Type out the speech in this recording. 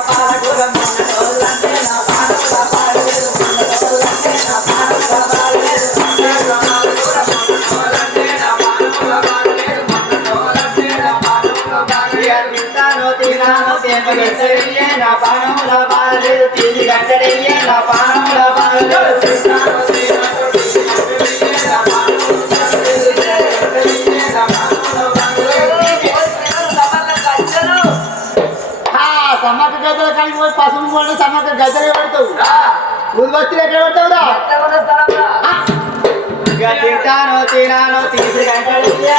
పాలకూర మొన్నటోళ్ళంటే నా పానముల పాలలేదు గద్దెల కాడికి పోయి పసుపు పోతే సమ్మక్క గద్దెలు పెడతావు. ఊదిబస్తీలు ఎక్కడ పెడతావురా? తింటాను తినాను తీసి గంటలయ్యే